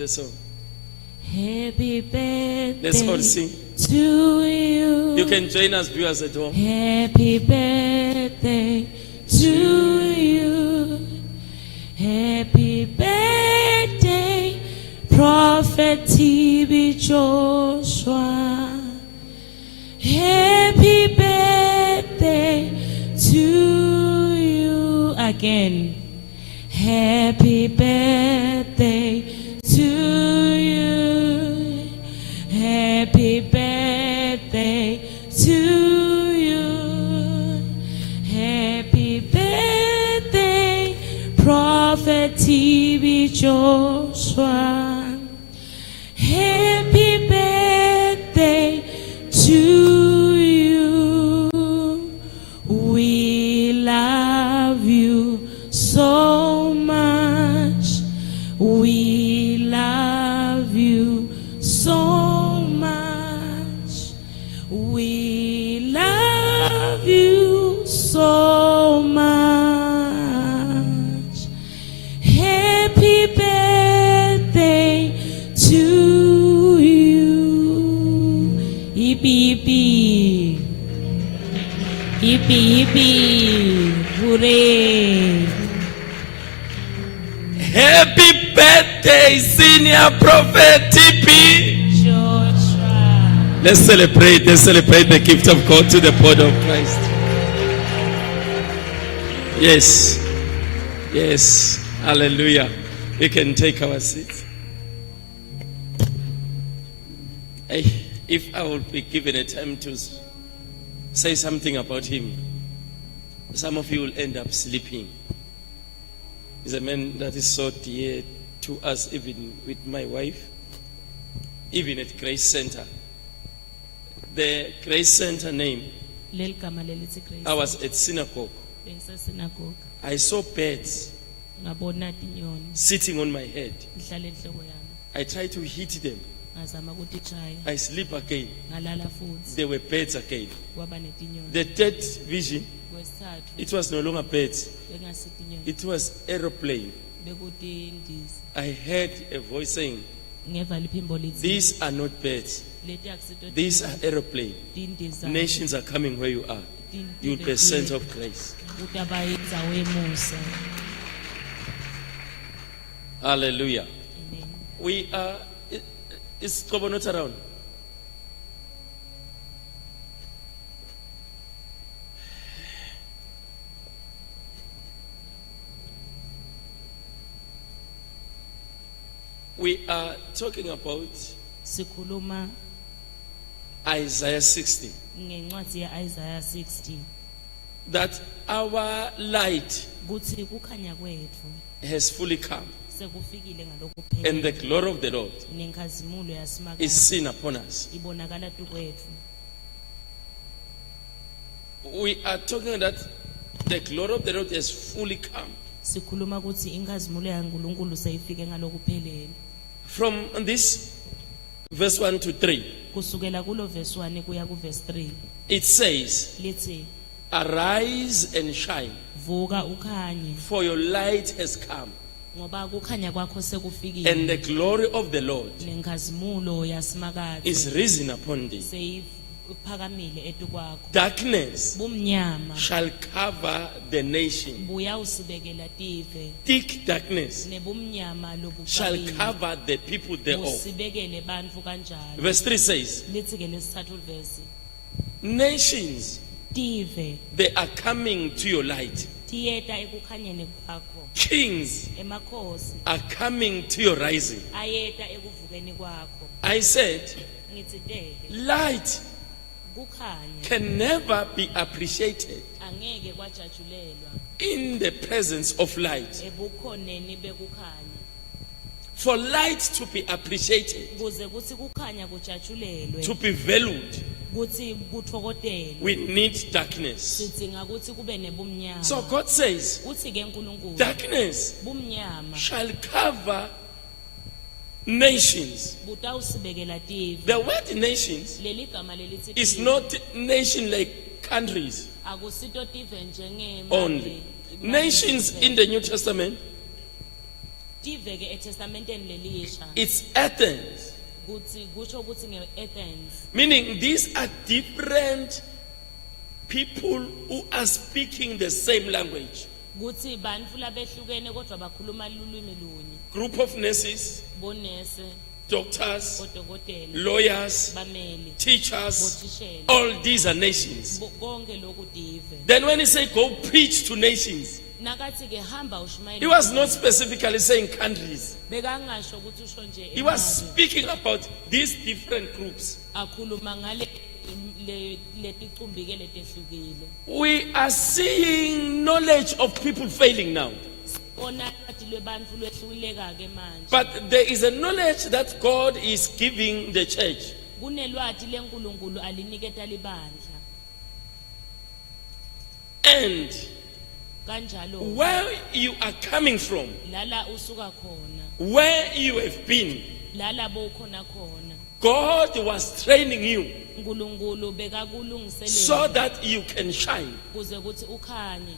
the song. Happy birthday Let's all sing. to you. You can join us, viewers at home. Happy birthday to you. Happy birthday, Prophet T.B. Joshua. Happy birthday to you again. Happy birthday to you. Happy birthday to you. Happy birthday, Prophet T.B. Joshua. Happy birthday to you. We love you so much. We love you so much. We love you so much. Happy birthday to you. Yippee, yippee. Yippee, yippee. Hooray. Happy birthday, Senior Prophet TP. Joshua. Let's celebrate the gift of God to the body of Christ. Yes, hallelujah. We can take our seats. If I would be given a time to say something about him, some of you will end up sleeping. He's a man that is so dear to us, even with my wife, even at Grace Center. The Grace Center name, I was at synagogue. I saw birds sitting on my head. I tried to hit them. I sleep again. There were birds again. The third vision, it was no longer birds. It was aeroplane. I heard a voice saying, these are not birds. These are aeroplane. Nations are coming where you are. You will be a center of grace. Hallelujah. We are. Is Kobo not around? We are talking about Isaiah 60. Isaiah 60. That our light has fully come. And the glory of the Lord is seen upon us. We are talking that the glory of the Lord has fully come. From this verse 1 to 3, it says, arise and shine, for your light has come, and the glory of the Lord is risen upon thee. Darkness shall cover the nation. Thick darkness shall cover the people thereof. Verse 3 says, nations, they are coming to your light. Kings are coming to your rising. I said, light can never be appreciated in the presence of light. For light to be appreciated, to be valued, we need darkness. So God says, darkness shall cover nations. The word nations is not nation like countries only. Nations in the New Testament tive ke eTestamenteni lelisha It's Athens. kuthi kusho ukuthi nge-Athens Meaning these are different people who are speaking the same language. kuthi bantfu labehlukene kodwa bakhuluma lulwimi lunye, Group of nurses, bonese, doctors, bodokotela, lawyers, bameli, teachers, bothishela, all these are nations. konke lokhu tive. Then when he said go preach to nations, Nakathi ke hamba ushumayela. he was not specifically saying countries. Bekangasho ukuthi usho nje He was emave. speaking about these different groups. Akhuluma ngale leticumbi ke letehlukile. We are seeing knowledge of people failing now. Ona kati lwebantfu lwehluleka ke manje. But there is a knowledge that God is giving the church. Kunelwati lenkulunkulu aliniketa libandla. And Kanjalo where you are coming from, lala usuka khona, where you have been, lala bokhona khona. God was training you Nkulunkulu so bekakulungiselela that you can shine. kuze kuthi ukhanye.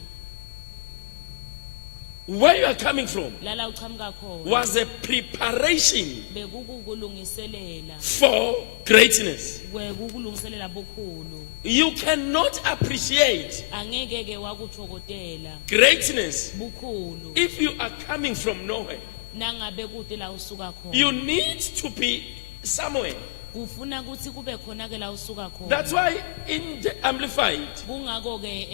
Where you are coming from Lala uchamuka khona was a preparation bekukulungiselela for greatness. kwekukulungiselela bukhulu. You cannot appreciate Angeke ke wakuthokodela greatness bukhulu if you are coming from nowhere. nangabe kude la usuka khona. You need to be somewhere. Kufuna ukuthi kube khona ke la usuka khona. That's why in the Amplified, Kungako ke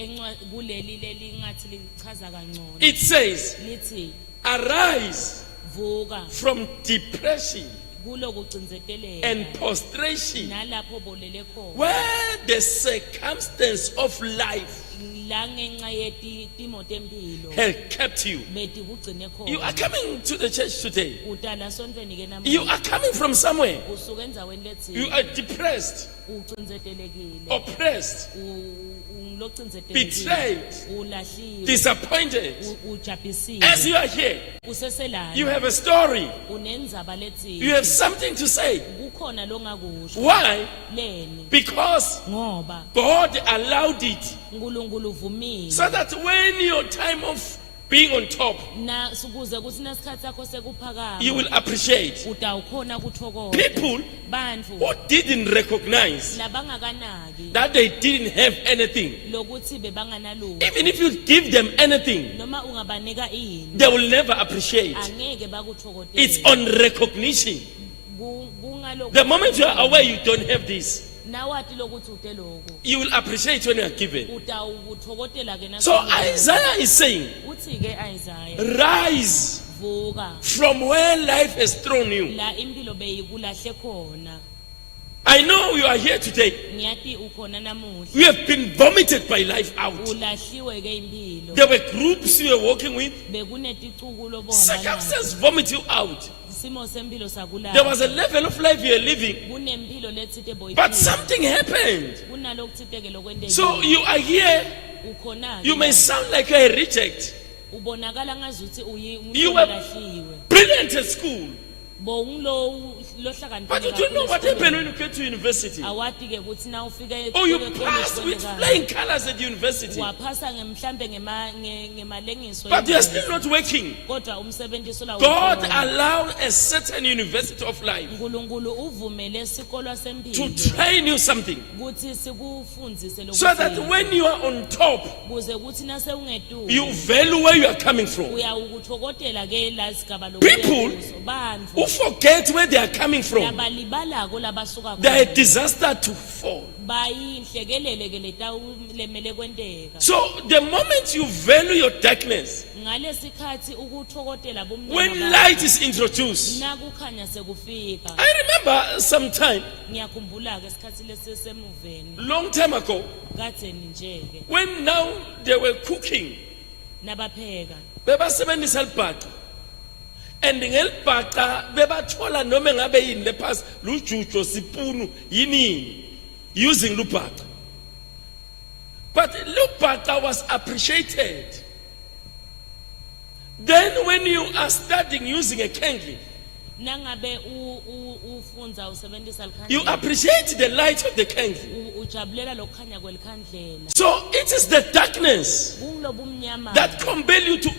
kuleli ngathi lichaza kangcono. it says, Lithi arise vuka from depression kulokucinzeteleka and prostration nalapho bolele khona. where the circumstance of life La ngenxa yetimo tempilo has kept you. beti kugcine You are khona. coming to the church today. Utala sontweni ke You namuhla. are coming from somewhere. Usuka endaweni You lethile. are depressed, Ucinzetelekile. oppressed, Ulocinzetelekile. betrayed, Ulahliwe. disappointed. Ujabhisiwe. As you are here, Useselana. you have a story. Unendzaba lethile. You have something to say. Kukhona longakusho. Why? Leni. Because Ngoba God allowed it uNkulunkulu uvumile. so that when your time of being on top, Na sukuze kuthi nesikhathi sakho sekuphakama. you will appreciate Utawukhona kuthokoza. people Bantfu who didn't recognize labangakanaki that they didn't have anything. lokuthi bebanganalutho. Even if you give them anything, Noma ungabanika ini. they will never appreciate. Angeke bakuthokodele. It's on recognition. Kungalokho. The moment you are aware you don't have this, Nawati lokuthi ute lokho. you will appreciate when you are given. Utawuthokodela ke So Isaiah is saying, uthi ke Isaiah rise vuka from where life has thrown you. la impilo beyikulahle khona. I know you are here today. Ngiyati ukhona namuhla. You have been vomited by life out. Ulahliwe ke impilo. There were groups you were working with. Bekuneticukulo bohamba. Circumstances vomit you out. Simo sempilo sakulala. There was a level of life you are living, Kunempilo letsite boyiphila. but something happened. Kunalokuthite ke lokwendekile. So you are here. Ukhona. You may sound like a reject. Ubonakala ngazuthi You were ulahliwe. brilliant at school, Bo ngilo but you don't know what happened when you get to university. Awati ke ukuthi na ufika Or you passed with flying colors at university, waphasa mhlambe ngemalengiso but you are still not working. kodwa umsebenzi sola God allowed a certain university of life uNkulunkulu uvumele isikolo to sempilo train you something, ukuthi sikufundzise so that when you are on top, kuze kuthi nase ungedu you value where you are coming from. uyawukuthokotela ke la sigaba People lokuyenza bantfu who forget where they are coming from, labalibalako labasuka they are a khona disaster to fall. bayinhlekelele ke letawulemele kwenteka So the moment you value your darkness, ngalesikhathi ukuthokotela when bomnyama light is introduced, nakukhanya sekufika I remember sometime, ngiyakhumbula ke isikhathi lesesemuveni long time ago, kadzeni nje ke when now they were cooking, nabapheka bebasebenzisa libhaqa, and ngelibhaqa bebathola noma ngabe yini lephasi lujujo sipunu yini using lubhaqa. But lubhaqa was appreciated. Then when you are studying using a candle, nangabe ufundza usebenzisa you likhandlela appreciate the light of the candle. ujabulela lokukhanya kwelikhandlela So it is the darkness kungilobumnyama that compel you to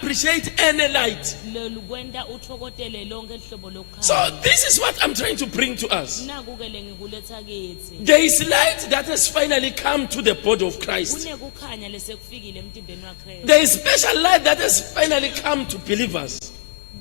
appreciate any light. Kwenta uthokotele lonke ihlobo lokukhanya. So this is what I'm trying to bring to us. Naku-ke le ngikuletha kithi. There is light that has finally come to the body of Christ. Kunekukhanya lesekufikile emtimbeni waKristu. There is special light that has finally come to believers.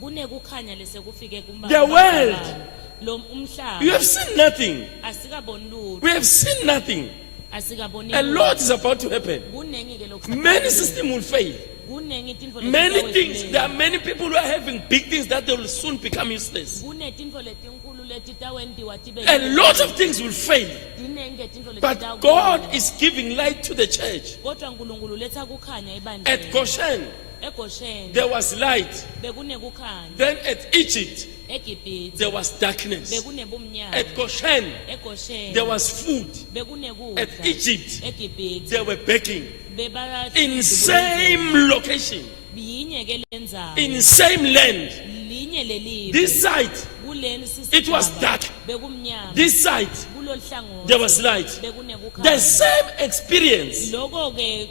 Kunekukhanya lesekufike The world. Lo umhlaba. You have seen nothing. Asikaboni lutho. We have seen nothing. Asikaboni. A lot is about to happen. Kunengi-ke lokhu. Many systems will fail. Kunengi tinfo Many letiyakwehlulela. things. There are many people who are having big things that they will soon become useless. Kunetinfo letinkulu letitawentiwa tibe. A lot of things will fail. Tinengi tinfo But letitawentiwa. God is giving light to the church. Kodwa uNkulunkulu letha kukhanya ebandleni. At Goshen, eGosheni there was light. bekunekukhanya. Then at Egypt, eGibhithe there was darkness. bekunebumnyama. At Goshen, eGosheni there was food. bekunekudla. At Egypt, eGibhithe they were baking. bebala In same location, yinye ke lendzawo. in same land. linye lelive. This side, kuleni it was sisigaba dark. bekumnyama. This side, kulolu hlangothi there was light. bekunekukhanya. The same experience lokho ke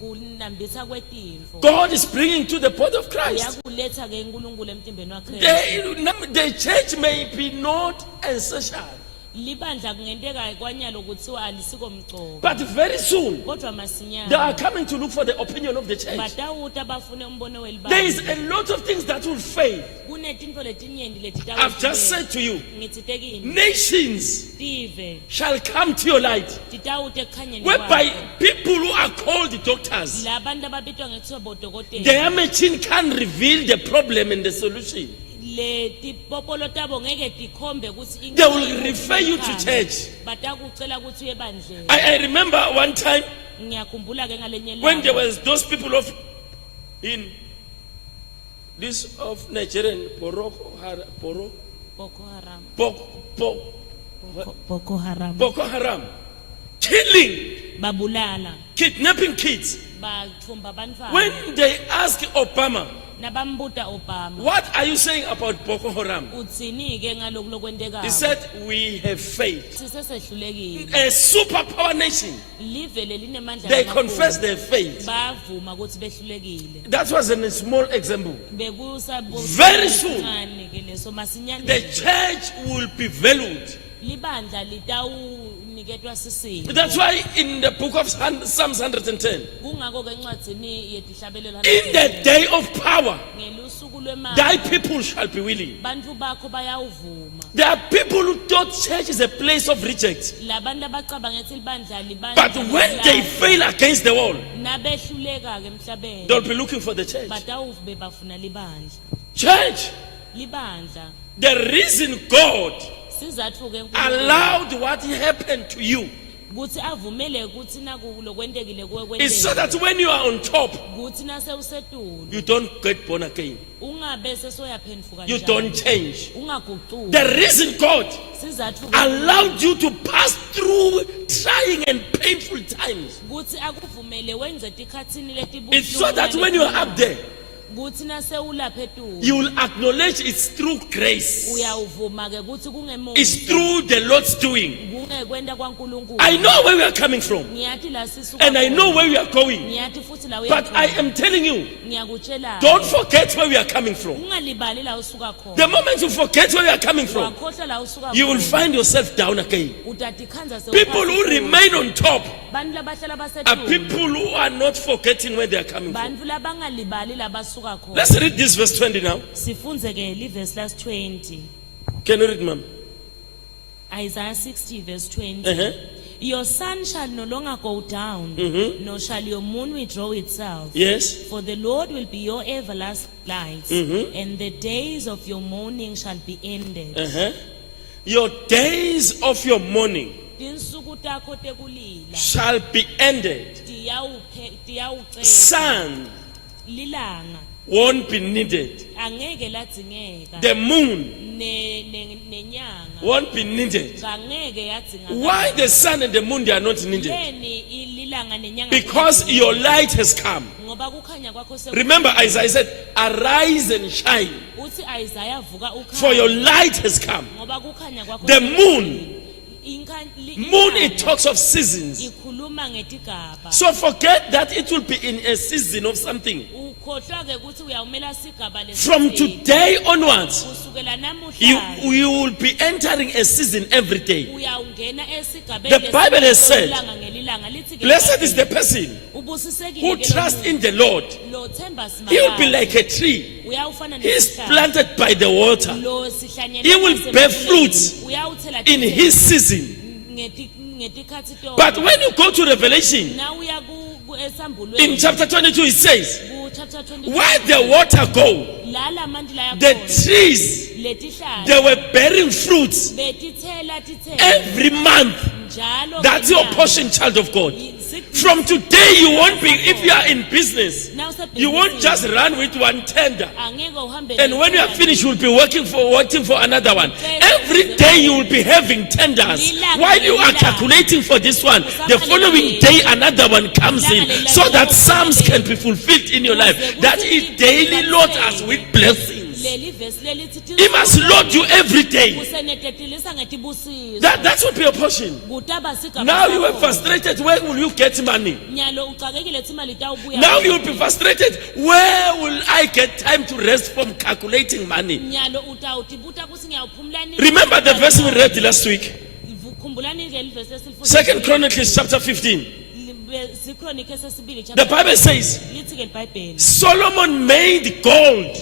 kunambitha kwetinfo. God is bringing to the body of Christ. uyakuletha ke uNkulunkulu emtimbeni waKristu. The church may be not essential, libandla kungenteka kwanyalo kuthiwa alisikomgcoka. but very soon kodwa masinyane they are coming to look for the opinion of the church. batawuta bafune umbono There is welibandla. a lot of things that will fail. kunetinfo letinyenti I've just said to you, ngithi tekini nations tive shall come to your light, titawute ekukhanyeni whereby kwakho. people who are called doctors, labantu ababitwa ngekuthiwa bodokotela their machine can reveal the problem and the solution. le tipopolo tabo ngeke tikhombe ukuthi They will refer you to church. batakucela ukuthi uye ebandleni. I remember one time ngiyakhumbula ke ngalenye when there ilanga was those people of in this of Nigerian Boko Boko Haram. Boko Haram Boko Haram killing, babulala kidnapping kids. bathumba abantwana. When they ask Obama, nabambuta Obama what are you saying about Boko Haram? utsini ke ngalokhu lokwentekayo. He said, we have failed. sisesehlulekile. A superpower nation. live linemandla They kakhulu. confess their faith. bavuma ukuthi behlulekile. That was a small example. bekusabo Very soon, ke leso masinyane. the church will be valued. libandla litawuniketwa sisindo. That's why in the book of Psalms 110, kungako ke encwadzini yetihlabelelo in the day of power, ngelusuku lwemali thy people shall be willing. bantfu bakho bayawuvuma. There are people who thought church is a place of reject. labantu abacabanga ukuthi libandla libandla But when they fail against the wall, nabehluleka ke emhlabeni they'll be looking for the church. batawube bafuna libandla. Church, libandla the reason God sizatfu ke allowed what happened to you kuthi avumele ukuthi naku lokwentekile kuwe is so kwenteke that when you are on top, kuthi nase usetulu you don't get born again. ungabe sesoyaphendvuka You don't change. ungagucuki. The reason God sizatfu allowed you to pass through trying and painful times kuthi akuvumele wenze tikhatsini is so that when you are up there, kuthi nase ulapha etulu you will acknowledge it's through grace. uyawuvuma ke kuthi kungemuva It's through the Lord's doing. kungekwenta kwaNkulunkulu. I know where we are coming from ngiyathi la sisuka and I know khona. where we are going. ngiyathi futhi la But I am telling you, ngiyakutshela don't forget where we are coming from. ungalibali la usuka khona. The moment you forget where you are coming from, wakhohlwa la usuka you will khona. find yourself down again. utatikhanza People who remain on top bantu labahlala are basetulu people who are not forgetting where they are coming from. bantu labangalibali labasuka khona. Let's read this verse 20 now. sifunze ke livesi las 20 Can you read, ma'am? Isaiah 60 verse 20. Uh-huh. Your sun shall no longer go down, nor shall your moon withdraw itself. Yes. For the Lord will be your everlasting light, and the days of your mourning shall be ended. Uh-huh. Your days of your mourning Tinsuku takho tekulila shall be ended. tiyawucela Sun lilanga won't be needed. angeke ladzingeka The moon nenyanga won't be needed. angeke yadzingeka. Why the sun and the moon, they are not needed? yeni lilanga nenyanga Because your light has come. ngoba kukhanya kwakho Remember, Isaiah said, arise and shine, uthi Isaiah vuka for your ukhanya light has come. ngoba kukhanya kwakho The moon, moon, it ilanga talks of seasons. ikhuluma ngetigaba. So forget that it will be in a season of something. Ukhohlwa-ke ukuthi uyawumela sigaba From lesi. today onwards, Kusukela you, namuhla you will be entering a season every day. uyawungena esigabeni The Bible has said, lelanga ngelilanga. Lithi-ke Blessed is the person ubusisekile who ke lo trusts muntu. in the Lord. Lo themba He will be simanga. like a tree. Uyawufana He is nesihlahla. planted by the water. Lo sihlanyela He will ngasemfuleni. bear fruits Uyawuthela in tithelo his season. ngetikhathi tonke. But when you go to Revelation, Na uya esambulweni in chapter 22, it says, ku chapter 22 where the water go, la lamanti la the yakhona trees, letihlahla they were bearing fruits betithela tithelo every month. njalo That's your ngenyanga. portion, child of God. Siku- From today, you won't be, if you are in business, na usebhizinisini, you won't just run with one tender. angeke uhambe And when you are ngetenda. finished, you will be waiting for another one. Every day you will be having tenders. While you are calculating for this one, the following day another one comes in, so that psalms can be fulfilled in your life. That it daily load us with blessings. Leli verse leli thithi It must load you every day. usenetetilisa ngetibusiso. That will be your portion. Kutaba sigaba Now you are sakho. frustrated. Where will you get money? Nyalo ucakekile thi imali itawubuya. Now you will be frustrated. Where will I get time to rest from calculating money? Nyalo utawuthi buta kuthi ngiyawuphumula nini. Remember the verse we read last week. Khumbulani leli verse esilifundile. Second Chronicles chapter 15. Zikronike sesibili The Bible says lithi ke iBhayibheli Solomon made gold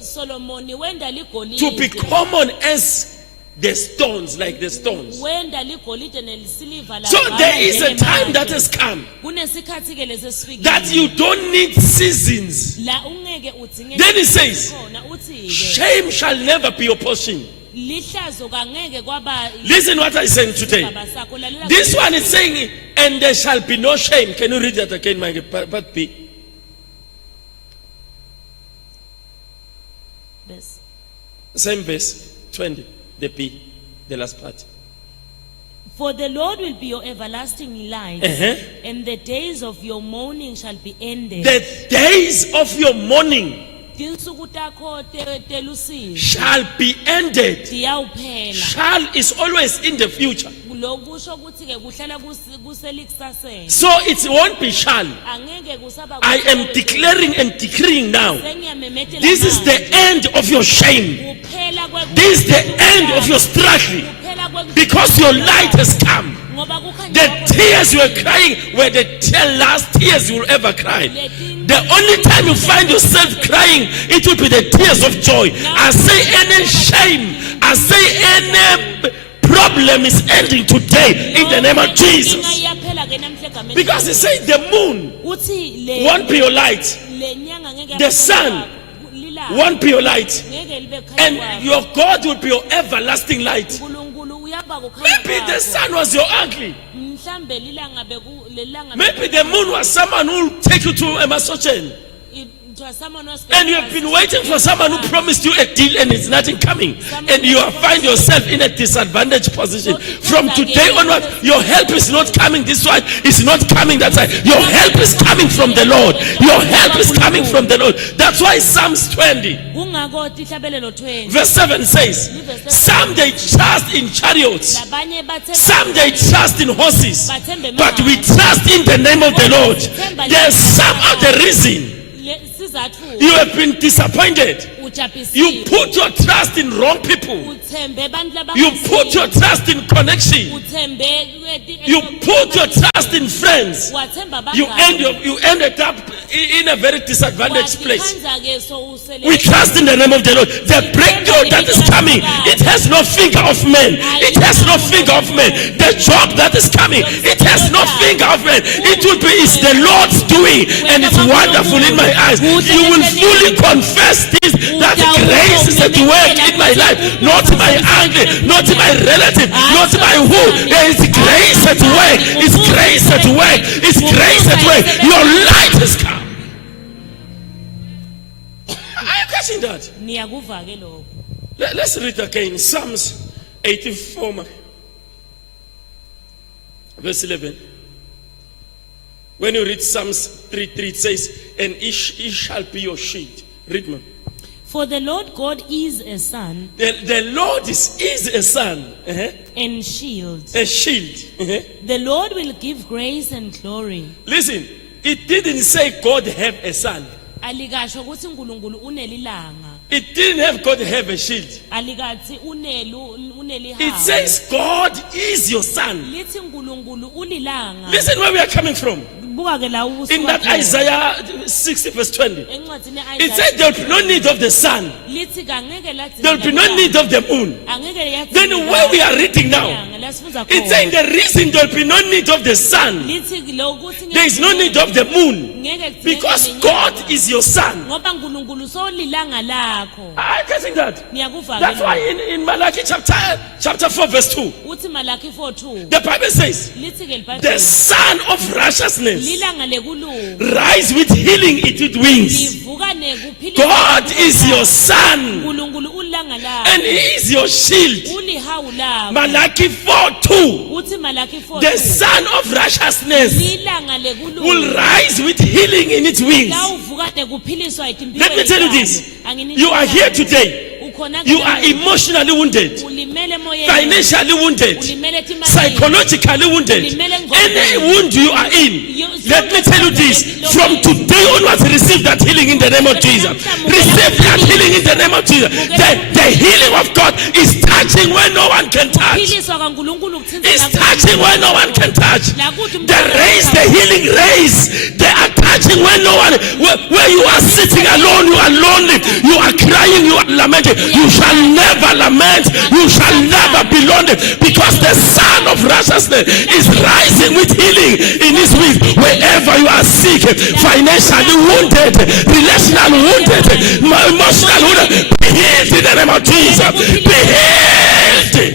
Solomon wenda ligolide to be common as the stones, like the stones. wenda ligolide nelisiliva la So there is a time that has come kunesikhathi ke lesesifikile that you don't need seasons. la ungeke udzinge Then he says, khona uthi ke shame shall never be your portion. lihlazo kangeke kwaba Listen what I'm saying today. baba sakho lalela This one is saying, and there shall be no shame. Can you read that again, my part B? verse. Same verse, 20, the B, the last part. For the Lord will be your everlasting light Uh-huh. and the days of your mourning shall be ended The days of your mourning tinsuku takho telusizi shall be ended. tiyawuphela Shall is always in the future. lokusho ukuthi ke kuhlala kuselikusaseni So it won't be shall. angeke kusaba I am declaring and decreeing now. sengiyamemetela This is the end of your shame. kuphela This is the end of your struggle. Because your light has come. ngoba kukhanya The tears you were crying were the last tears you will ever cry. The only time you find yourself crying, it will be the tears of joy. I say any shame, I say any problem is ending today in the name of Jesus. Because he said the moon won't be your light, the sun won't be your light, and your God will be your everlasting light. Maybe the sun was your uncle. Maybe the moon was someone who will take you to a masochen. And you have been waiting for someone who promised you a deal and it's nothing coming. And you find yourself in a disadvantaged position. From today onward, your help is not coming this side, it's not coming that side. Your help is coming from the Lord. Your help is coming from the Lord. That's why Psalms 20, verse 7 says, some they trust in chariots, some they trust in horses, but we trust in the name of the Lord. There's some other reason you have been disappointed. You put your trust in wrong people. You put your trust in connection. You put your trust in friends. You ended up in a very disadvantaged place. We trust in the name of the Lord. The breakthrough that is coming, it has no finger of man. It has no finger of man. The job that is coming, it has no finger of man. It will be, it's the Lord's doing, and it's wonderful in my eyes. You will fully confess this, that grace is at work in my life, not my uncle, not my relative, not my who. There is grace at work. It's grace at work. It's grace at work. Your light has come. Are you catching that? Let's read again. Psalms 84, verse 11. When you read Psalms 3:3, it says, and it shall be your shield. Read, man. For the Lord God is a sun The Lord is a sun, and shield. a shield. The Lord will give grace and glory. Listen, it didn't say God have a son. alikasho ukuthi uNkulunkulu unelilanga It didn't have God have a shield. alikathi It unelihawu says God is your son. lithi uNkulunkulu ulilanga Listen where we are coming from. buka ke la In that Isaiah 60 verse 20. encwadini It said there will be no need of the sun. lithi kangeke lathi There will be no need of the moon. angeke yathi Then where we are reading now, lasifunda it's saying the reason there will be no need of the sun. lithi lokuthi There is no need of the moon. ngeke kudingeke Because nenyanga. God is your son. ngoba uNkulunkulu solilanga lakho I can think that. niyakuva That's why in Malachi chapter 4 verse 2, uthi Malaki 4:2 the Bible says, lithi ke the libhayibheli son of righteousness lilanga lekulunga rise with healing it with wings. livuka nekuphilisa God is your son uNkulunkulu ulanga and lakho he is your shield. ulihawu lakho Malachi 4:2, uthi Malaki the 4:2 son of righteousness lilanga will lekulunga rise with healing in its wings. la uvuka nekuphiliswa Let me tell you this. You are here today. You are emotionally wounded, ulimele moyeni financially wounded, ulimele timalini psychologically wounded. Any wound you are in, let me tell you this. From today onwards, receive that healing in the name of Jesus. Receive that healing in the name of Jesus. The healing of God is touching where no one can touch. philiswa kaNkulunkulu It's kuthinta touching where no one can touch. The rays, the healing rays, they are touching where no one, where you are sitting alone, you are lonely, you are crying, you are lamenting. You shall never lament, you shall never be lonely, because the Son of Righteousness is rising with healing in his wings. Wherever you are sick, financially wounded, relationally wounded, emotionally wounded, be healed in the name of Jesus. Be healed.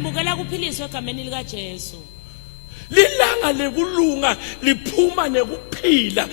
mbukela kuphiliswa egameni lika Jesu Lilanga lekulunga liphuma nekuphila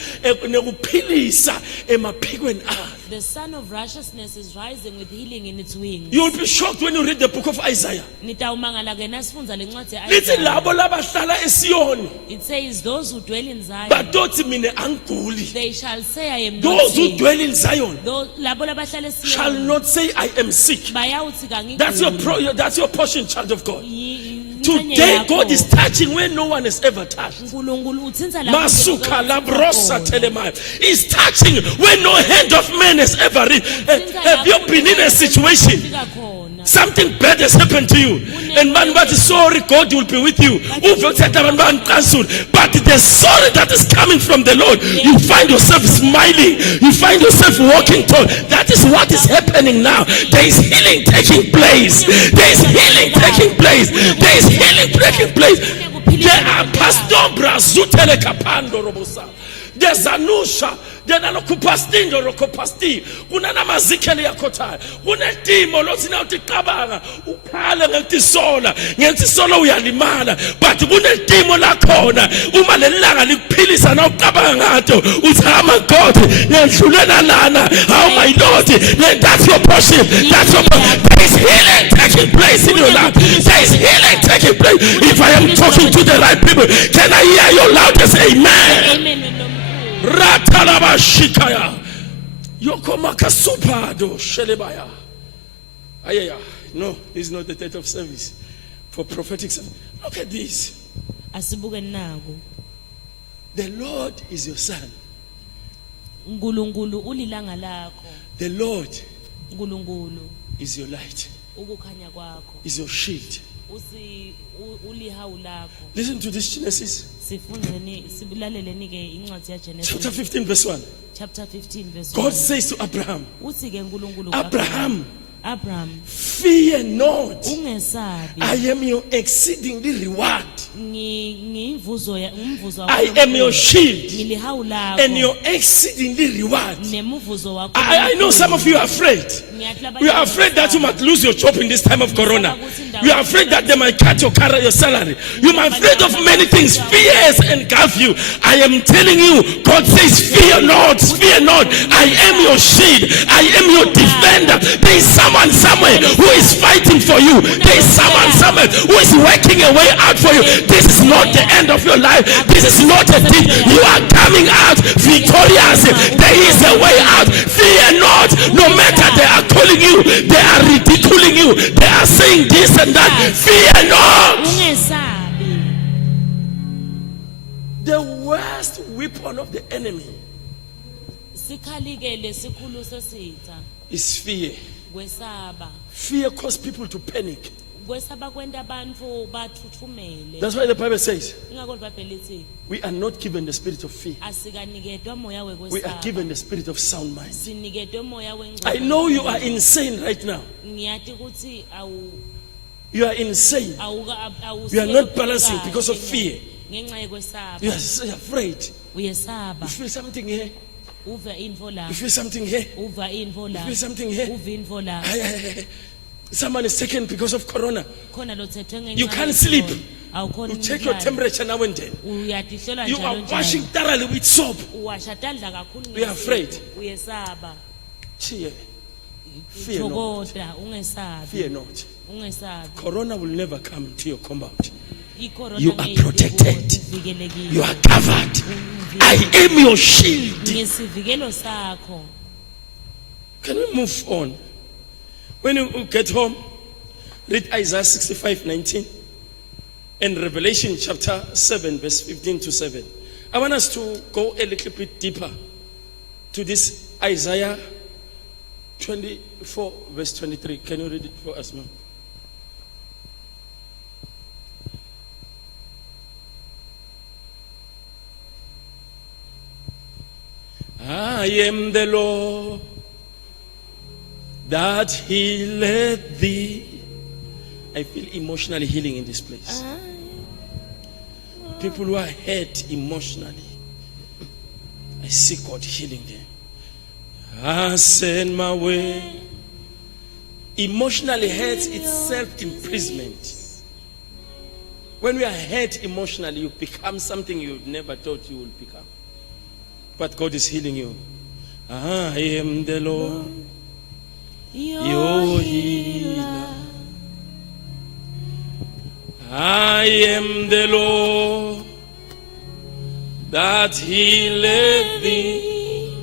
nekuphilisa emaphikweni akhe. the son of righteousness is rising with healing in its wings You will be shocked when you read the book of Isaiah. nitawumangala ke nasifundza lencwadi Lithi ye-Isaiah. labo labahlala eSiyoni It says those who dwell in Zion badothi mina angiguli. they shall say I am not Those who sick. dwell in Zion Labo labahlala shall eSiyoni not say I am sick. bayawuthi That's your portion, child of God. ingxenye Today yakho. God is touching where no one has ever touched. uNkulunkulu uthinta lapho Masuka ngeke labrosa khona. telemaya. He's touching where no hand of man has ever reached. Have you been in a situation? Fika khona. Something bad has happened to you. And man, but sorry, God will be with you. But the sorry that is coming from the Lord, you find yourself smiling. You find yourself walking tall. That is what is happening now. There is healing taking place. There is healing taking place. There is healing taking place. There are Pastor Brazutele Kapando Robosa. There's Anusha. Kupastingo rokopasti kunana mazikele yakhothayo kunetimo lothina uticabanga ukhala ngentisola uyalimala but kunetimo lakhona uma lelanga likuphilisa na ucabanga ngato uthi ama God ngiyadlulela lana how my Lord that's your portion, that's your portion. There is healing taking place in your life. There is healing taking place. If I am talking to the right people, can I hear your loudest amen? Amen. Ratalabashikaya. Yokomaka supado shelebaya. Ayaya. No, this is not the date of service for prophetic service. Look at this. Asibuke naku. The Lord is your son. uNkulunkulu ulilanga lakho. The Lord uNkulunkulu is your light. ukukhanya kwakho. Is your shield. Ulihawu lakho. Listen to this Genesis. Sifunzeni sibulaleleni ke incwadi ya Genesis Chapter 15 verse 1. chapter 15 verse 1. God says to Abraham, Uthi ke uNkulunkulu Abraham, fear not. ungesabi. I am your exceedingly reward. Ngimvuzo umvuzo I am your shield ngilihawu lakho. and your exceedingly reward. Nemuvuzo wakho. I know some of you are afraid. You are afraid that you might lose your job in this time of corona. You are afraid that they might cut your salary. You are afraid of many things. Fears engulf you. I am telling you, God says, fear not, fear not. I am your shield. I am your defender. There is someone somewhere who is fighting for you. There is someone somewhere who is working a way out for you. This is not the end of your life. This is not a thing. You are coming out victorious. There is a way out. Fear not. No matter they are calling you, they are ridiculing you, they are saying this and that. Fear not. Ungesabi. The worst weapon of the enemy Sikhalike lesikhulu sesitha is fear. kwesaba. Fear causes people to panic. Kwesaba kwenta abantu bathuthumele. That's why the Bible says Ingakho iBhayibheli lithi we are not given the spirit of fear. asikaniketwa moya We are wekwesaba. given the spirit of sound mind. Siniketwe moya wengcebo. I know you are insane right now. Ngiyati ukuthi You are insane. You are not balancing because of fear. ngenxa yekwesaba. You are afraid. Uyesaba. You feel something here. Uva info la. You feel something here. Uva info la. You feel something here. Uva info la. Someone is taken because of corona. Khona lo thethwe ngenxa. You can't sleep. Awukhona You check your temperature now and then. Uyatihlelwa You are washing thoroughly with soap. Uwasha tandla kakhulu. We are afraid. Uyesaba. Fear. Fear not. Thokoda ungesabi. Fear not. Ungesabi. Corona will never come to your compound. Icorona You are ngeke protected. uvikelekile. You are covered. I am your shield. Ngesivikelo sakho. Can we move on? When you get home, read Isaiah 65:19 and Revelation chapter 7, verse 15 to 7. I want us to go a little bit deeper to this Isaiah 24, verse 23. Can you read it for us, ma'am? I am the Lord that healeth thee. I feel emotionally healing in this place. People who are hurt emotionally, I see God healing them. I send my way. Emotionally hurt itself imprisonment. When we are hurt emotionally, you become something you never thought you would become. But God is healing you. I am the Lord, your healer. I am the Lord that healeth thee.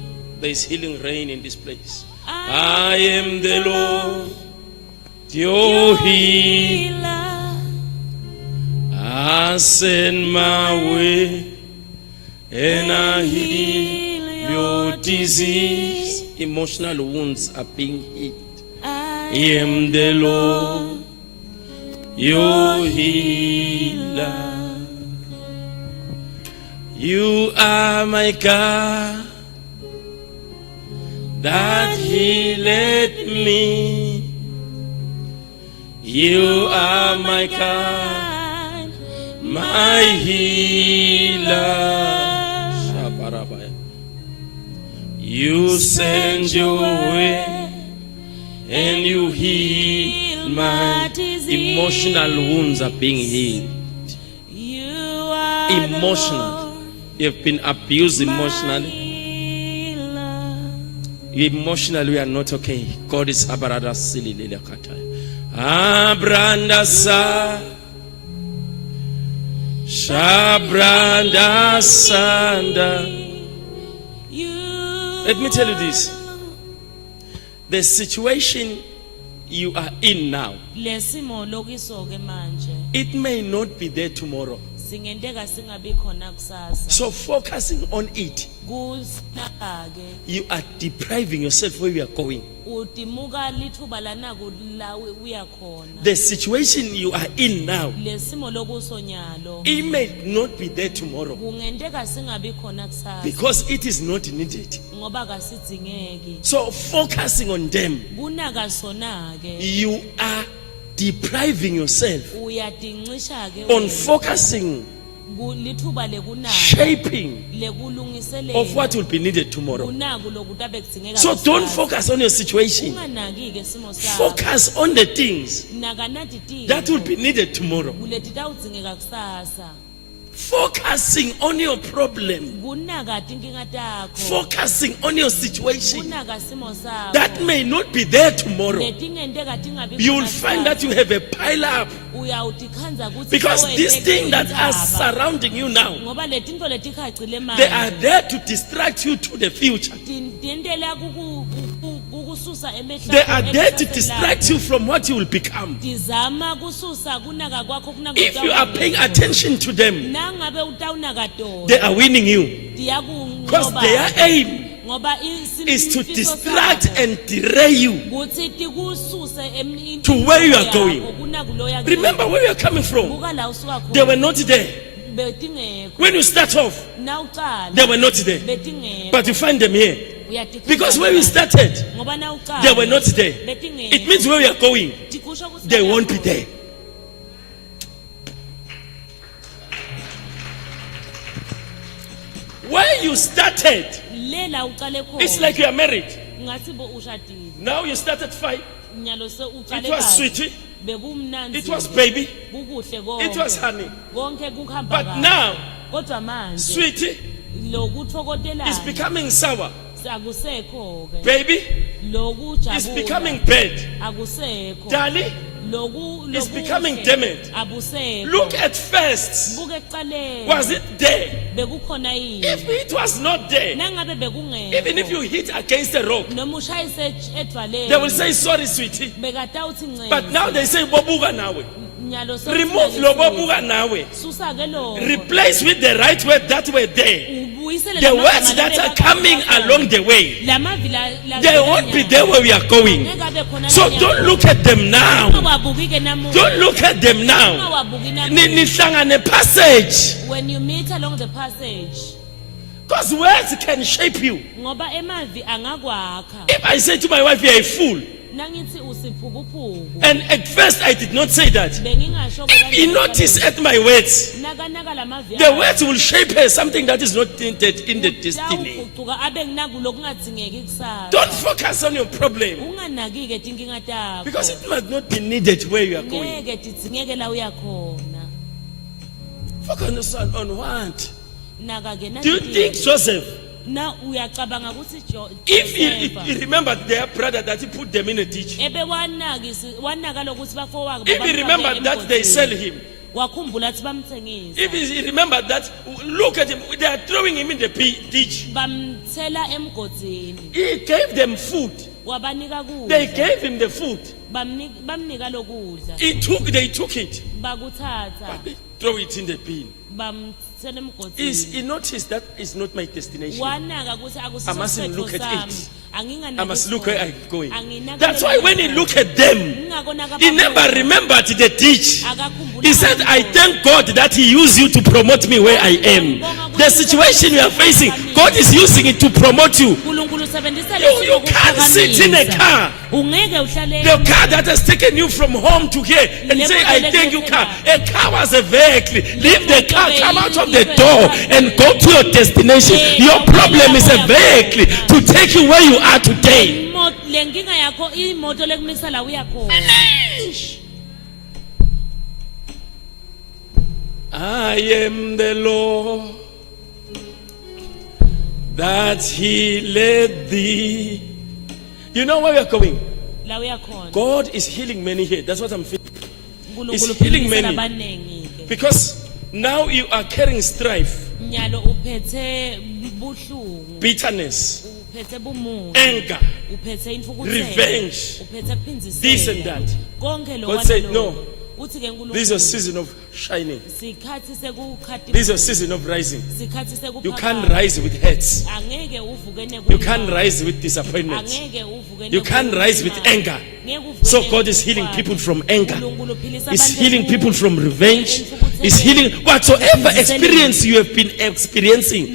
There is healing rain in this place. I am the Lord, your healer. I send my way and I heal your disease. Emotional wounds are being healed. I am the Lord, your healer. You are my God that healeth me. You are my God, my healer. You send your way and you heal my emotional wounds are being healed. Emotional. You have been abused emotionally. Emotionally, we are not okay. God is abarada silly abranda sa shabranda sanda. Let me tell you this. The situation you are in now, Lesimo lokisoke manje. it may not be there tomorrow. Singendeka singabi khona kusasa. So focusing on it, Kusinake you are depriving yourself where you are going. utimuka lithuba lanaku la uya khona. The situation you are in now, Lesimo lokusonyalo. it may not be there tomorrow Kungendeka singabi khona kusasa. because it is not needed. Ngoba kasidzingeki. So focusing on them, Kunaka sonake. you are depriving yourself Uyadincisha ke on focusing, lithuba lekunaka. shaping Lekulungiselela. of what will be needed tomorrow. Kunaku lokutabe kudzingeka. So don't kusasa. focus on your situation. Unganaki ke simo sakho. Focus on the things Nakanati ti. that will be needed tomorrow. Kuleti tawudzingeka kusasa. Focusing on your problem. Kunaka tinkinga takho. Focusing on your situation Kunaka simo sakho. that may not be there tomorrow. Letingendeka tingabi You will khona find that kusasa. you have a pile up Uyawutikhandza kutsi because seweteke these things that are indzaba. surrounding you now, Ngoba letinto letikhagcile they are manje. there to distract you to the future. Tintela kukususa emehlweni. They are there to distract you from what you will become. Tizama kususa kunaka kwakho kunaka. If you are paying attention to them, Nangabe utawunaka tona. they are winning you Tiyakunqoba. because their aim ngoba is to isifiso distract sakho and derail you. ukuthi tikususe To where you are going. going. Remember where you are coming from. buka la usuka They were khona not there. betingekho When you start off, nawuqala they were not there. betingekho But you find them here. Uyatikhuza Because when we ngani? started, ngoba nawuqala they were not there. betingekho It means where we are going, tikusho ukuthi they la won't be khona. there. Where you started, lela uqale khona it's like you are married. ngathi bo ushadile Now you started fight. nyalo se uqale It was kahle. sweetie. bekumnandi It was baby. kukuhle konke It was honey. konke kuhamba But kahle. now, kodwa manje sweetie is lokuthokotelana becoming sour. akusekho ke Baby is lokujabula becoming bad. akusekho Darling loku is becoming lokuhle damaged. abusekho Look at first. buke ekuqaleni Was it there? bekukhona yini If it was not there, nangabe bekungekho even if you hit against a rock, noma ushayise edwaleni they will say sorry, sweetie. bekatawuthi ncane But now they say bobuga nawe. nyalo se Remove lo bobuga nawe. susa ke lo Replace with the right word that were there. ubuyisele The lamagama words that are coming labekade along the way, lamavi they won't be there where we are going. ngeke abe khona So don't look at them now. ungawabuki ke namuhla Don't look at them now. ungawabuki Ni namuhla nihlangane passage. when you meet along the passage Because words can shape you. ngoba emavi angakwakha If I say to my wife, you're a fool, nangithi usiphukuphuku and at first I did not say that, bengingasho if you notice at my words, nakanaka lamavi the words will shape her something that is not tinted in the destiny. uguquka abe kunakulo kungadzingeki kusasa Don't focus on your problem unganaki ke tinkinga takho because it might not be needed where you are going. ngeke tidzingeke la uyakhona Focus on what? naka ke Do you think Joseph, na uyacabanga ukuthi if he remembered their brother that he put them in a ditch, ebe wanaka lokuthi bafowabo if he remembered that they sell him, wakhumbula athi bamthengisa if he remembered that, look at him, they are throwing him in the ditch. bamthela emgodini He gave them food. wabanika They kudla gave him the food. bamnika lokudla They took it. bakuthatha They throw it in the bin. bamthela Is emgodini he noticed that is not my destination? wanaka ukuthi I mustn't akusiso look at sami it. anginganaki I must look where I'm going. Anginaki That's why when he lena looked at them, Ngingakonaka he never babona. remembered the ditch. Akakhumbula He said, I babona. thank God that He used you to promote me where I am. The situation you are facing, God is using it to promote you. uNkulunkulu usebenzisa You can't sit in a car, ungeke uhlale the car that has taken you from home to here, and say, I thank you, car. A car was a vehicle. Leave the car, come out of the door, and go to your destination. Your problem is a vehicle to take you where you are today. lenkinga yakho imoto lekumisa la uyakhona I am the Lord that He led thee. You know where we are going? la uyakhona God is healing many here. That's what I'm feeling. uNkulunkulu healing uphilisela many. abanengi ke Because now you are carrying strife, nyalo uphethe buhlungu bitterness, uphethe bumungu anger. uphethe Revenge. uphethe This and kuphindisela that. konke lo God said, kwalokho. no. uthi ke This is a uNkulunkulu season of shining. sikhathi sekukhati This is a season of rising. sikhathi You can't sekuphakama rise with hurts. angeke uvuke You can't rise with disappointments. angeke uvuke You can't rise with anger. So God is healing people from anger. He's healing people from revenge. He's healing whatsoever experience you have been experiencing.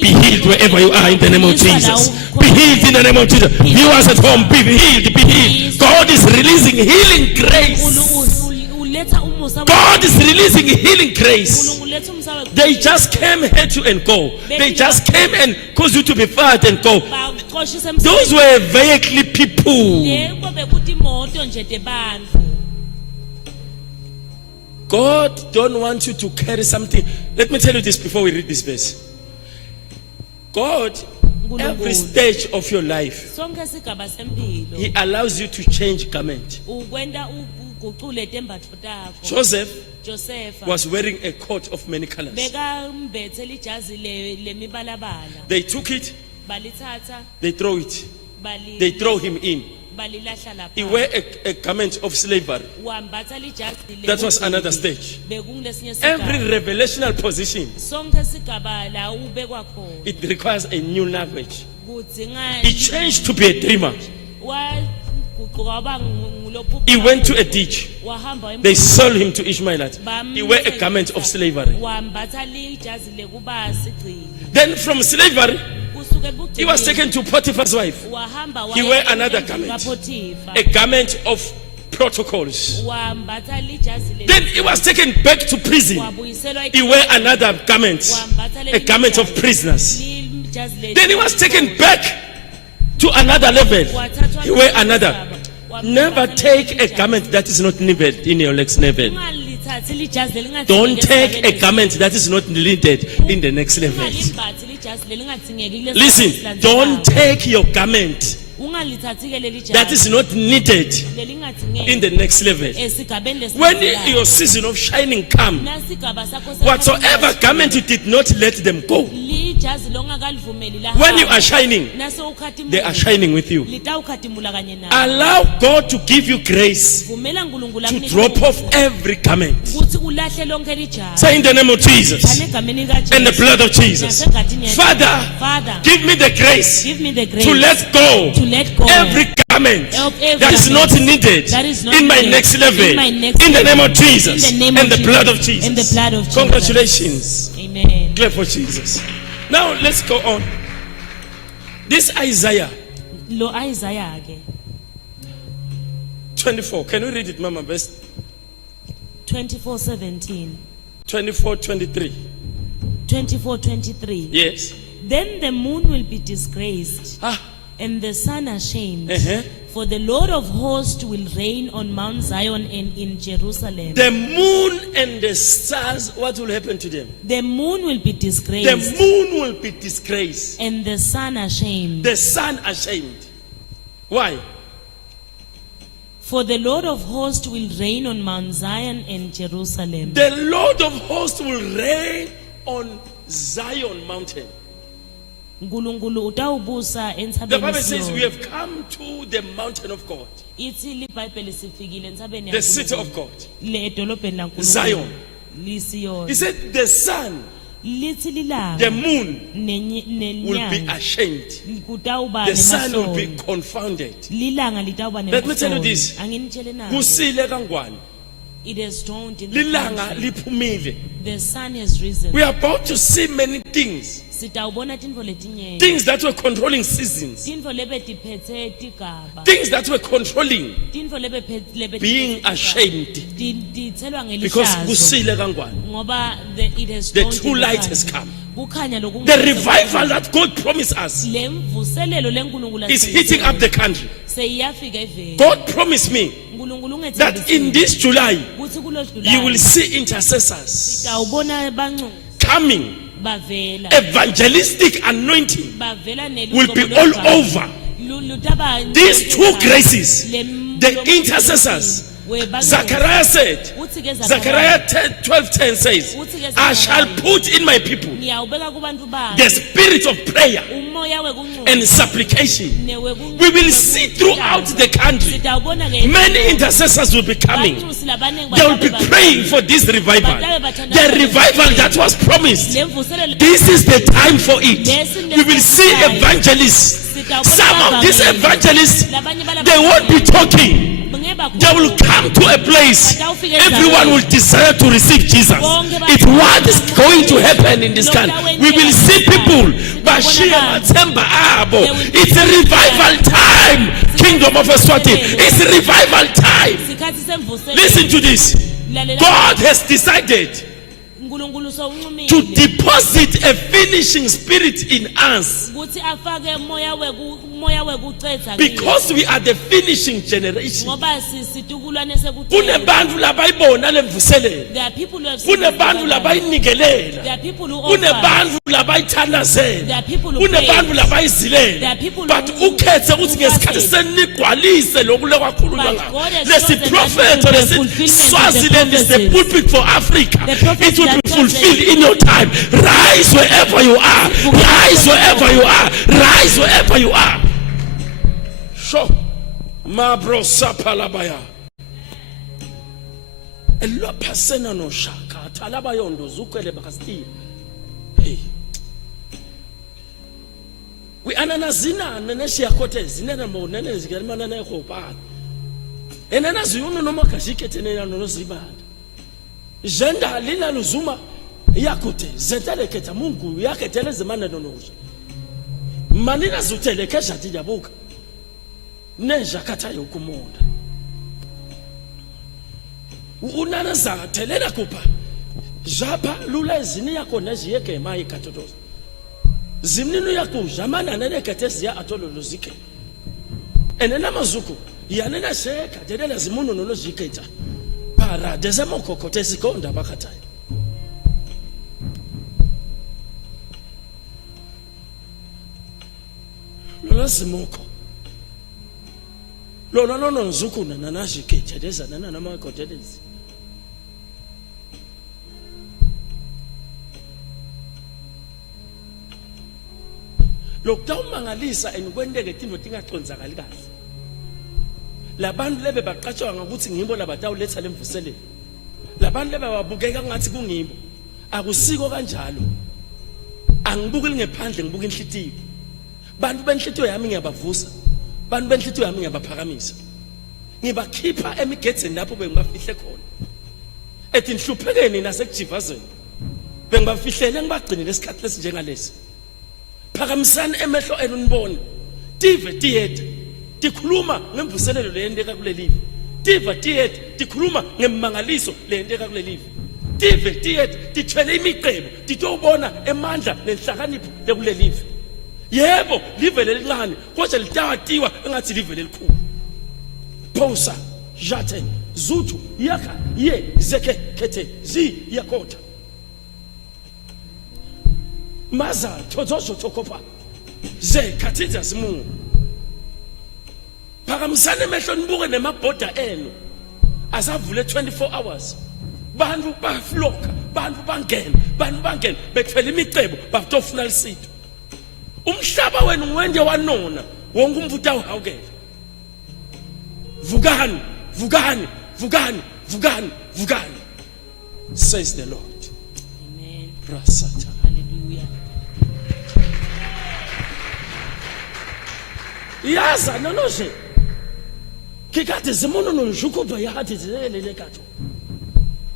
Be healed wherever you are in the name of Jesus. Be healed in the name of Jesus. Viewers at home, be healed, be healed. God is releasing healing grace. uletha umusa God is releasing healing grace. uletha umusa They just came, hurt you and go. They just came and caused you to be fired and go. baqoshisa Those were vehicle people. yebo bekuthi imoto nje debantu God don't want you to carry something. Let me tell you this before we read this verse. God, every stage of your life, sonke sigaba sempilo He allows you to change garment. ukwenda uguqule tembatho takho Joseph Josepha was wearing a coat of many colors. bekambethe lijazi lemibalabala They took it, balithatha they throw it, bali they throw him in. balilahla He lapha wear a garment of slavery. wambatha lijazi That was lebugqili. another stage. Bekungulesinye Every isigaba. revelational position, Sonke isigaba la ubekwa khona it requires a new language. kudzinga He changed to be a dreamer. waguquka waba ngulophu He went to a ditch. wahamba They sold him to Ishmaelites. He wear a Bamthengisa. garment of slavery. wambatha lijazi lekuba sigcili Then from slavery, kusuke he was taken to Potiphar's wife. wahamba He waya wear another endlini garment. kaPotifa. A garment of protocols. wambatha lijazi Then he was taken back to prison. wabuyiselwa He wear another garment. wambatha A garment of prisoners. lijazi Then he was taken back to another level. He wear another. Never take a garment that is not needed in your next level. Ungalithathi lijazi lelingadingeki Don't take a esigabeni garment that is not needed in the next level. ungalimbathi lijazi lelingadingeki kulesi Listen, silandelayo. don't take your garment Ungalithathi ke leli that jazi is not needed lelingadingeki in the next level. esigabeni When lesilandelayo. your season of shining come, Nasigaba sakho whatsoever garment you did not let them go, lijazi longakalivumeli la when you are shining, nase ukhathimula they are shining with you. litawukhathimula kanye nawe Allow God to give you grace vumela uNkulunkulu to akunike drop off every garment. ukuthi ulahle lonke lijazi Say in the name of Jesus egameni likaJesu and the blood of Jesus. nasegadini yakhe. Father, Father, give me the grace give me the grace to let go to let go every garment of every that is not garment needed that is not in my needed next level. in my next In the name of level. Jesus In the name and of the blood of Jesus. Jesus. In the blood of Jesus. Congratulations. Amen. Clap for Jesus. Now let's go on. This Isaiah Lo Isaiah ke 24. Can we read it, Mama? Best 24:17 24:23. 24:23 Yes. Then the moon will be disgraced Ah. and the sun ashamed. Uh-huh. For the Lord of hosts will reign on Mount Zion and in Jerusalem. The moon and the stars, what will happen to them? The moon will be The disgraced moon will be disgraced. and the sun ashamed. The sun ashamed. Why? For the Lord of hosts will reign on Mount Zion and Jerusalem. The Lord of hosts will reign on Zion mountain. Nkulunkulu utawubusa The entsabeni Bible says Sioni. we have come to the mountain of God, Ithi liBhayibheli sifikile entsabeni the city yaNkulunkulu. of God. Le edolobheni laNkulunkulu. Zion. He LiSiyoni. said the sun, Lithi lilanga the moon will be nenyanga ashamed. kutawuba The sun will be nemahloni. confounded. Lilanga litawuba Let me tell you nemahloni. this. Anginitshele naku. Kusile kangwani. It has dawned in the Lilanga country. liphumile. The sun has risen. We are about to see many things. Sitawubona tintfo letinyenti. Things that were controlling seasons. Tintfo lebetiphetse tigaba. Things that were controlling Tintfo being ashamed. titselwa Because ngelihlazo. kusile kangwani. Ngoba it has The dawned true in light country. has come. Kukhanya loku The revival that God promised us lemvuselelo lenkulunkulu is hitting up the country. seyiyafika eveni. God promised me Nkulunkulu that in this July, kuthi kulo you will July see intercessors sitawubona bancu coming. bavela Evangelistic anointing bavela will be all over. These two graces, the intercessors. Zechariah said, Zechariah 12:10 says, I shall put in my people ngiyawubeka kubantu bami the spirit of prayer umoya wekunquma and supplication. newekunquma. We will see throughout the country. Sitawubona ke Many intercessors will be coming. banxusi labanengi They will be batabe praying for this revival. bathandana The revival that was promised. lemvuselelo This is the time for it. We will see evangelists. Some of these evangelists, they won't be talking. They will come to a place. Everyone will desire to receive Jesus. It's what is going to happen in this country. We will see people. Bashir Matsemba Abo. It's a revival time. Kingdom of Eswatini. It's a revival time. Sikhathi semvuselelo. Listen to this. God has decided uNkulunkulu sowuncumile to deposit a finishing spirit in us ukuthi afake umoya wekucedza because we are the finishing generation. ngoba sisitukulwane sekucedza. Kunebantu labayibona lemvuselelo. There are people who have seen Kunebantu this. labayinikelela. There are people who offer. Kunebantu There labayithandazela. are people who Kunebantu pray. labayizilela. There are people But who- ukhethe ukuthi ngesikhathi senigwalise lokhu lekwakhulunywa But ngakho. God has Lesi chosen that prophet to be lesi fulfillment of the Swaziland is the prophecies. pulpit for Africa. The prophecies It will be that God fulfilled said- in your time. Rise wherever you are. Rise wherever you are. Rise wherever you are. Sure. Mabro sapalabaya. Elo pasena no shaka. Talabayondo zukwele bakasti. Hey. We ananazina neneshi yakote zinena mo nene zigarima nene khopa. Enena ziyunu no makashikete nena no zibanda. Jenda lila luzuma yakote zeteleketa Mungu yaketele zemana nonoja. Manina zutelekesha tijabuka. Neja katayo kumonda. Unanaza telela kupa. Japa lula zini yako neji yeke mai katotoza. Zimninu yako jamana nene ketesi ya atolo lozike. Enena mazuku yanena sheka telela zimuno nono jiketa. Para dezemo kokotesi konda bakatai. Lola zimoko. Lola nono nzuku na nanashi kechedeza nana nama kotedezi. Lockdown mangalisa enikwendeke timo tingacondzakali kahle. Labantu lebe baqatshwa ngokuthi ngimbo labatawuletha lemvuselelo. Labantu lebe babukeka ngathi kungimbo. Akusiko kanjalo. Angibuki ngephandle ngibuka inhlitiyo. Bantu benhlitiyo yami ngiyabavusa. Bantu benhlitiyo yami ngiyabaphakamisa. Ngibakhipha emigedzeni lapho bengibafihle khona. Ethi nhluphekeni nasekujivazweni. Bengibafihlele ngibagcinile isikhathi lesinjengalesi. Phakamisani emehlo enu nibone. Tive tiyete. Tikhuluma ngemvuselelo leyendeka kulelive. Tive tiyete tikhuluma ngemangaliso leyendeka kulelive. Tive tiyete tithwele imiqebo titobona emandla nenhlakanipho lekulelive. Yebo live lelincane kodwa litawatiwa engathi live lelikhulu. Posa jate zutu yaka ye zeke kete zi yakota. Maza tozozo tokopa ze kathiza simu. Phakamisane emehlo nibuke nemabhoda enu asavule 24 hours. Bantu bafloka, bantu bangena, bethwele imicebo batofuna lisitho. Umhlaba wenu ngwende wanona, wonke umvuta uhawukela. Vugani, vugani, vugani, vugani, vugani, says the Lord. Amen. Prasata. Hallelujah. Yaza nonoje. Kikati zimono no jukuba ya hati zilele kato.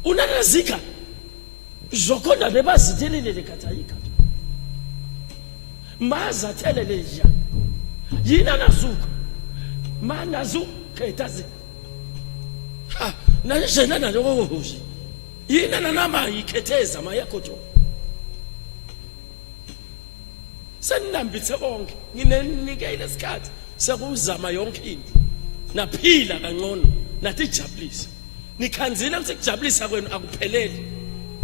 Unanazika. Jokonda beba zilele kataika. Maza teleleja. Yina nazuka. Manazu ketazi. Ha, na jena na rohoji. Yina na nama iketeza mayakoto. Senambitse bonke. Nginenike ilesikhathi sekuzama yonke into. Naphila kangcono nathi jabulisa. Nikhanzile ukuthi kujabulisa kwenu akupheleli.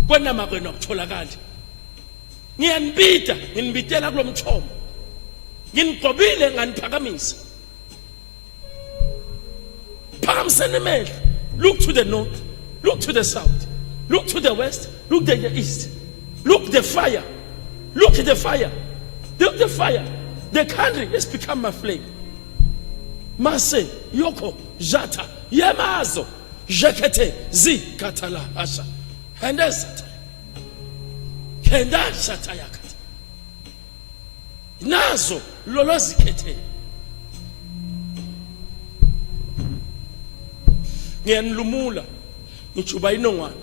Kwenama kwenu akutholakali. Nginibitela kulomthomo. Nginigqobile nganiphakamisa. Phakamiseni emehlo. Look to the north, look to the south, look to the west, look to the east. Look the fire. Look at the fire. Look the fire. The country has become a flame. Mase, Yoko, Jata, Yamazo, Jekete, Zi, Katala, Asha, Hendesata, Kenda Shatayakata, Nazo, Lolozikete. Ngiyanilumula, ngijuba inongwana.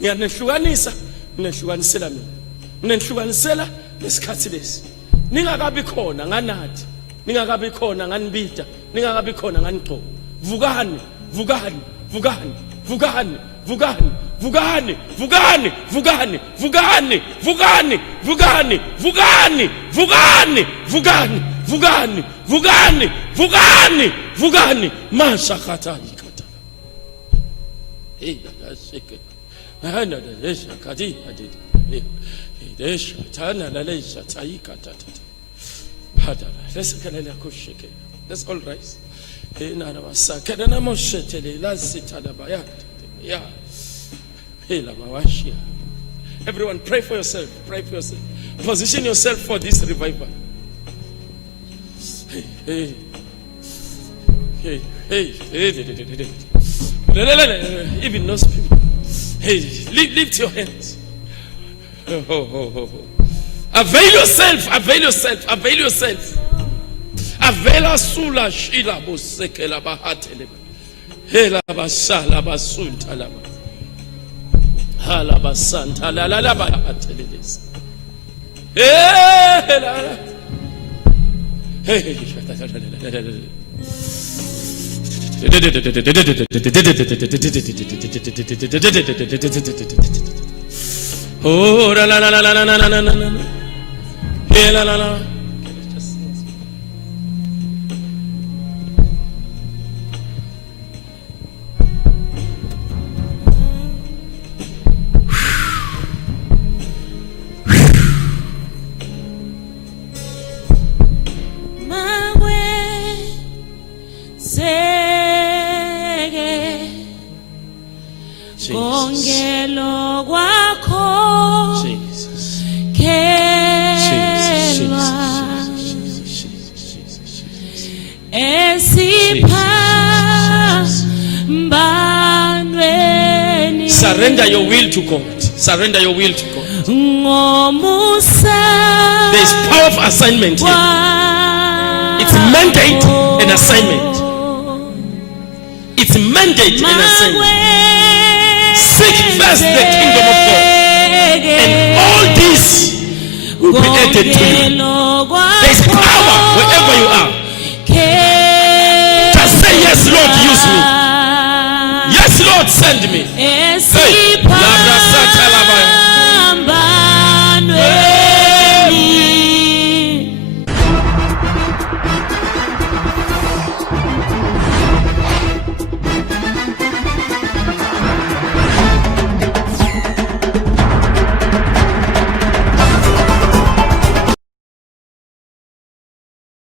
Ngiyanihlukanisa, nihlukanisela mina. Nihlukanisela nesikhathi lesi. Ningakabi khona nganathi. Ningakabi khona nganibida, ningakabi khona nganigqoka. Vukani, vukani, vukani, vukani, vukani, vukani, vukani, vukani, vukani, vukani, vukani, vukani, vukani, vukani, vukani, vukani, vukani, vukani, mashakata ikata. Hey, shake. Nana the shakati adid. Hey, shatana la shataikata. Let's all rise. Everyone pray for yourself. Pray for yourself. Position yourself for this revival. Hey, hey, even those people. Hey, lift your hands. Avail yourself, avail yourself, avail yourself. Avela sula shila boseke la bahatele. Hela bashala basunta la. Hala basanta la la bahatele des. Hey. Oh la la la la la la la la la. Hey la la la. Kongelo kwakho Surrender your will to God. Surrender your will to God. There is powerful assignment here. It's mandate and assignment. It's mandate and assignment. Seek first the kingdom of God, and all this will be added to you. There is power wherever you are. Just say, yes, Lord, use me. Yes, Lord, send me. Hey.